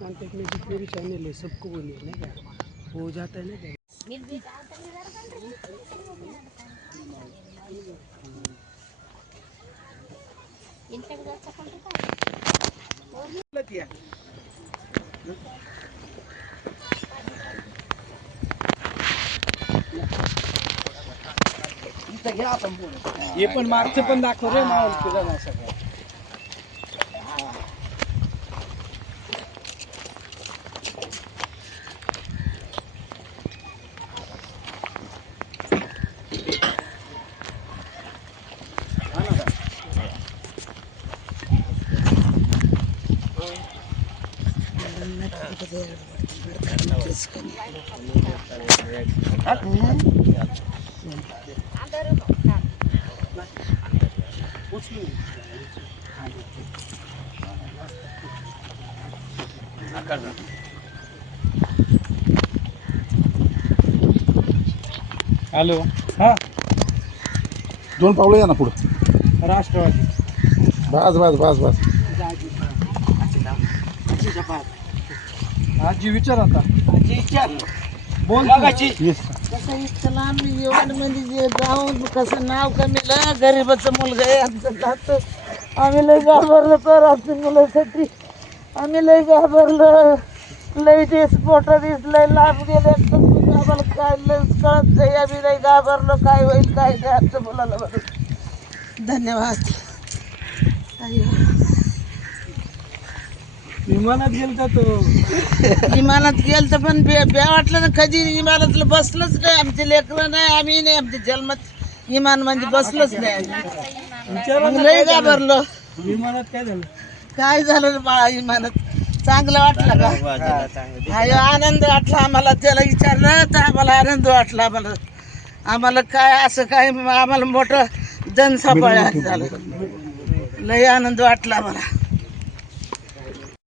Contact में जितने भी चैनल है, सबको बोलिए नहीं क्या हो जाता है ना क्या हे पण मागचं पण दाखव रे मावळ किराणा सगळं. हॅलो हा दोन पावलं या ना पुढं राष्ट्रवादी बस बस बस बस आजी विचार आता. बोल येस कसं इतकं लांब येऊन म्हणजे जे जाऊन कसं नाव कमीलं गरीबाचं मुलगा आहे आमचं जात. आम्ही लय घाबरलो तर आमच्या मुलासाठी आम्ही लय घाबरलो. लय ते स्फोटा लय लांब गेले. आम्हाला काय लय कळत नाही. आम्ही लय घाबरलो. काय होईल काय नाही आमच्या मुलाला बरं धन्यवाद. अय्यो. विमानात गेलता तो? विमानात गेलं तर पण बे बे वाटलं ना कधी विमानातलं बसलंच नाही आमचे लेकरं नाही आम्ही नाही आमच्या जन्मात विमान म्हणजे बसलंच नाही आम्ही. मग लय घाबरलो. विमानात काय झालं? काय झालं रे बाळा विमानात? चांगलं वाटलं का? हाय आनंद वाटला आम्हाला त्याला विचारलं तर आम्हाला आनंद वाटला आम्हाला. आम्हाला काय असं काय आम्हाला मोठं जनसापाळ झालं. लय आनंद वाटला आम्हाला.